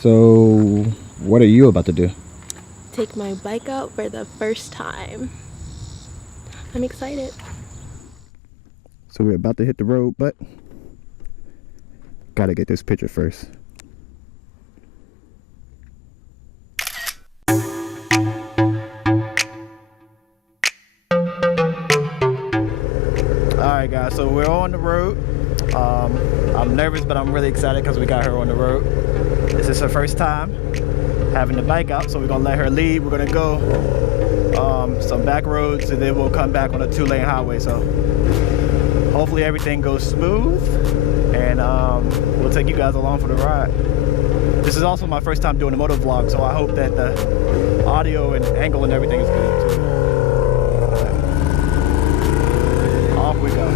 So, what are you about to do? Take my bike out for the first time. I'm excited. So we're about to hit the road, but gotta get this picture first. Alright guys, so we're on the road. I'm nervous, but I'm really excited because we got her on the road. This is her first time having the bike out, so we're gonna let her lead. We're gonna go some back roads, and then we'll come back on a 2-lane highway. So hopefully everything goes smooth, and we'll take you guys along for the ride. This is also my first time doing a moto vlog, so I hope that the audio and angle and everything is good too. Off we go.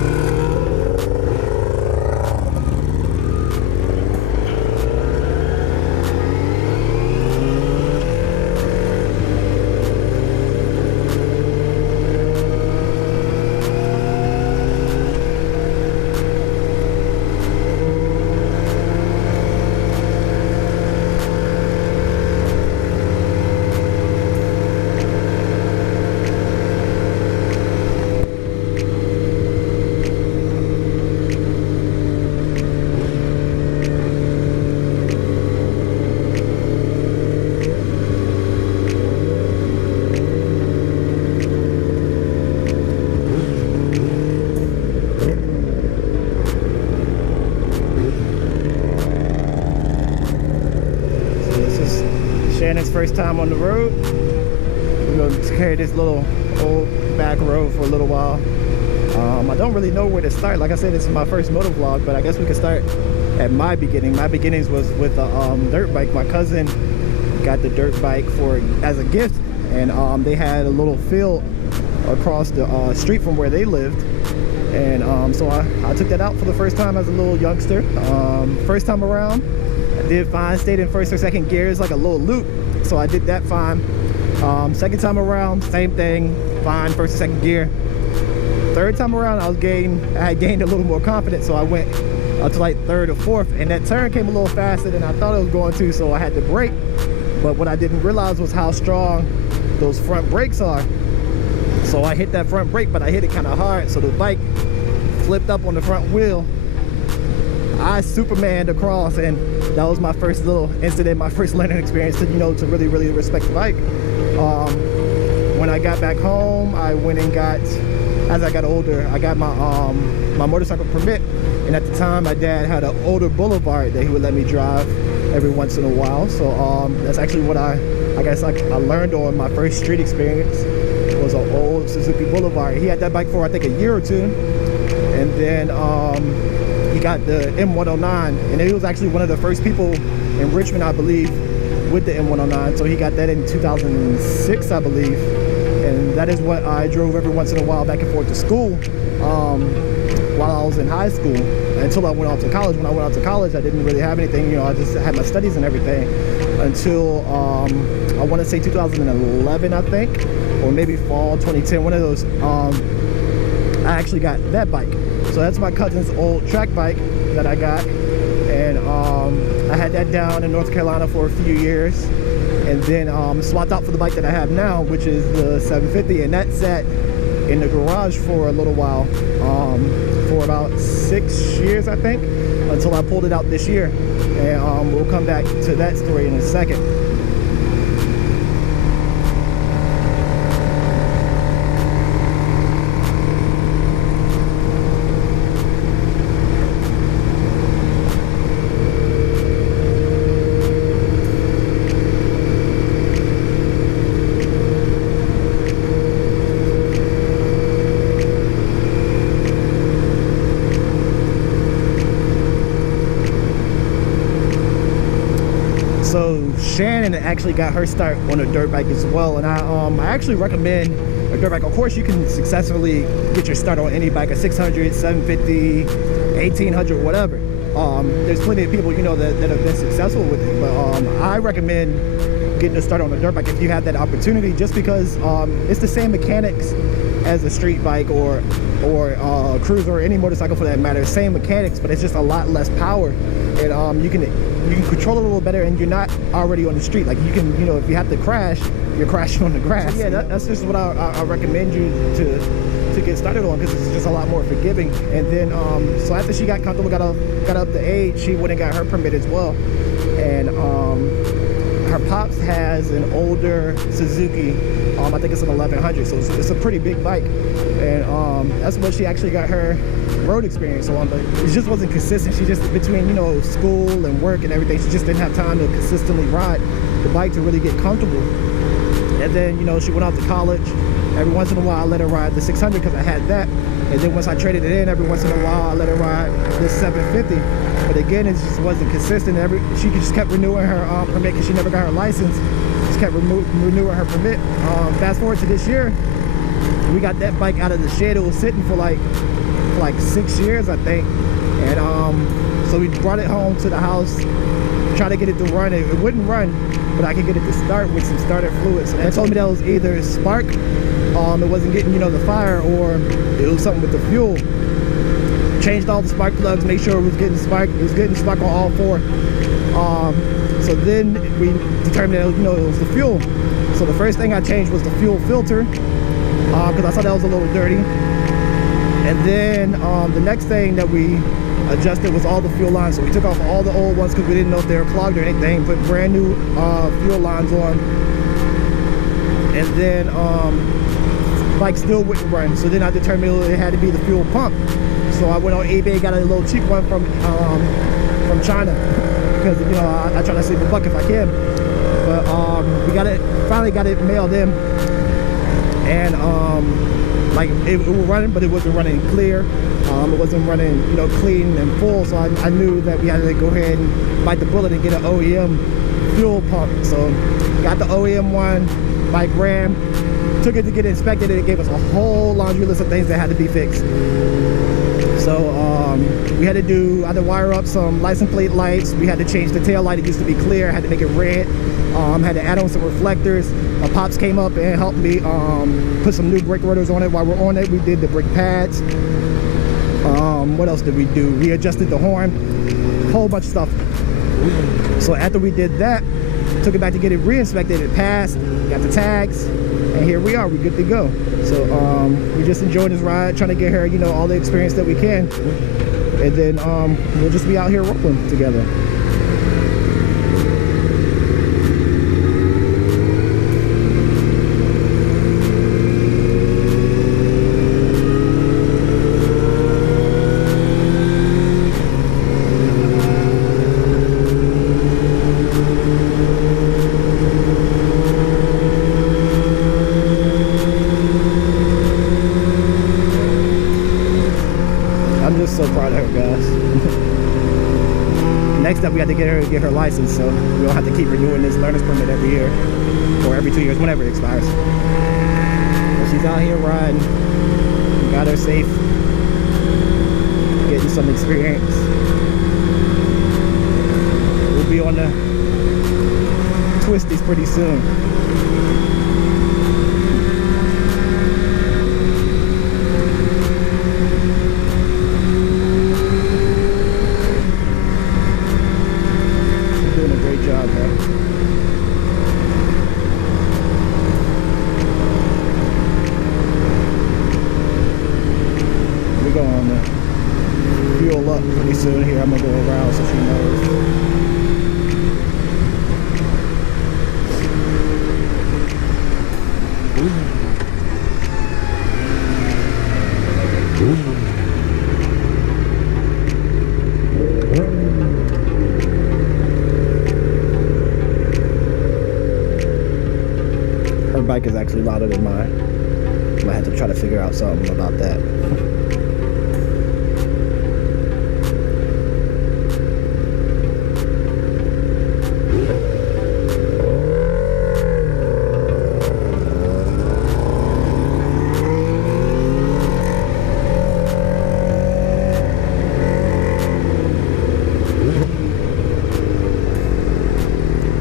Shannon's first time on the road. We're going to carry this little old back road for a little while. I don't really know where to start. Like I said, this is my first moto vlog, but I guess we could start at my beginning. My beginnings was with a dirt bike. My cousin got the dirt bike as a gift, and they had a little field across the street from where they lived, and so I took that out for the first time as a little youngster. First time around, I did fine, stayed in first or second gear. It's like a little loop, so I did that fine. Second time around, same thing, fine, first or second gear. Third time around, I had gained a little more confidence, so I went up to like third or fourth, and that turn came a little faster than I thought it was going to, so I had to brake. But what I didn't realize was how strong those front brakes are. So I hit that front brake, but I hit it kind of hard, so the bike flipped up on the front wheel. I Supermaned across, and that was my first little incident, my first learning experience to, to really respect the bike. When I got back home, I went and got, as I got older, I got my motorcycle permit, and at the time my dad had an older Boulevard that he would let me drive every once in a while. So that's actually what I guess I learned on my first street experience, was an old Suzuki Boulevard. He had that bike for I think a year or two, and then he got the M109, and he was actually one of the first people in Richmond, I believe, with the M109. So he got that in 2006, I believe, and that is what I drove every once in a while back and forth to school while I was in high school, until I went off to college. When I went off to college, I didn't really have anything, I just had my studies and everything, until I want to say 2011, I think, or maybe fall 2010, one of those. I actually got that bike. So that's my cousin's old track bike that I got, and I had that down in North Carolina for a few years, and then swapped out for the bike that I have now, which is the 750, and that sat in the garage for a little while, for about 6 years, I think, until I pulled it out this year, and we'll come back to that story in a second. So Shannon actually got her start on a dirt bike as well, and I actually recommend a dirt bike. Of course, you can successfully get your start on any bike, a 600, 750, 1800, whatever. There's plenty of people that have been successful with it, but I recommend getting a start on a dirt bike if you have that opportunity, just because it's the same mechanics as a street bike or cruiser or any motorcycle for that matter. Same mechanics, but it's just a lot less power, and you can control it a little better, and you're not already on the street. Like you can, you know, if you have to crash, you're crashing on the grass. So yeah, that's just what I recommend you to get started on, because it's just a lot more forgiving. And then so after she got comfortable, got up to age, she went and got her permit as well. And her pops has an older Suzuki, I think it's an 1100, so it's a pretty big bike, and that's what she actually got her road experience on. But it just wasn't consistent. She just, between, you know, school and work and everything, she just didn't have time to consistently ride the bike to really get comfortable. And then, you know, she went off to college. Every once in a while I let her ride the 600 because I had that, and then once I traded it in, every once in a while I let her ride this 750. But again, it just wasn't consistent. She just kept renewing her permit because she never got her license. Just kept renewing her permit. Fast forward to this year, we got that bike out of the shed. It was sitting for like 6 years, I think. And so we brought it home to the house, tried to get it to run. It wouldn't run, but I could get it to start with some starter fluids. And they told me that was either spark, it wasn't getting, you know, the fire, or it was something with the fuel. Changed all the spark plugs, made sure it was getting spark. It was getting spark on all four. So then we determined that, you know, it was the fuel. So the first thing I changed was the fuel filter, because I thought that was a little dirty. And then the next thing that we adjusted was all the fuel lines. So we took off all the old ones because we didn't know if they were clogged or anything. Put brand new fuel lines on, and then bike still wouldn't run. So then I determined it had to be the fuel pump. So I went on eBay, got a little cheap one from China, because, you know, I try to save a buck if I can. But finally got it mailed in, and like it was running, but it wasn't running clear. It wasn't running, you know, clean and full. So I knew that we had to go ahead and bite the bullet and get an OEM fuel pump. So got the OEM one, bike ran, took it to get it inspected, and it gave us a whole laundry list of things that had to be fixed. So we had to wire up some license plate lights. We had to change the tail light. It used to be clear. Had to make it red. Had to add on some reflectors. My pops came up and helped me put some new brake rotors on it. While we're on it, we did the brake pads. What else did we do? We adjusted the horn. A whole bunch of stuff. So after we did that, took it back to get it re-inspected. It passed. Got the tags. And here we are, we're good to go. So we just enjoyed this ride, trying to get her, you know, all the experience that we can. And then we'll just be out here rolling together. I'm just so proud of her, guys. Next up, we have to get her license, so we don't have to keep renewing this learner's permit every year, or every 2 years, whenever it expires. But she's out here riding. We got her safe, getting some experience. We'll be on the twisties pretty soon. Job, man. We're going to fuel up pretty soon here. I'm gonna go around so she knows. Her bike is actually louder than mine. I might have to try to figure out something about that.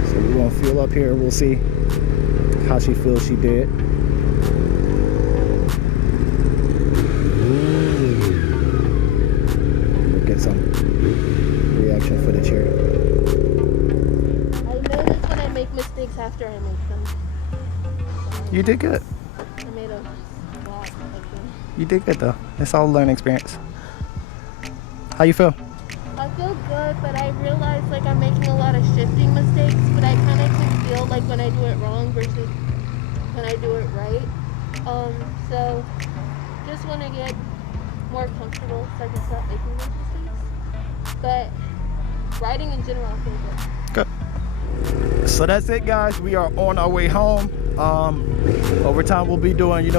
So we're gonna fuel up here. We'll see how she feels she did. mistakes after I make them. So You did good. I made a lot of them. You did good though. It's all a learning experience. How you feel? I feel good, but I realize like I'm making a lot of shifting mistakes, but I kind of can feel like when I do it wrong versus when I do it right. So just want to get more comfortable so I can stop making those mistakes. But riding in general, I feel good. Good. So that's it, guys. We are on our way home. Over time, we'll be doing,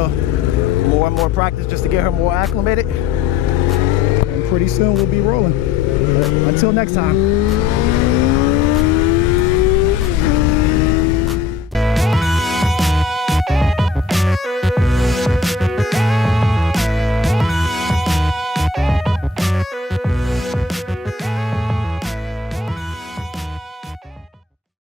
more and more practice just to get her more acclimated. And pretty soon, we'll be rolling. But until next time.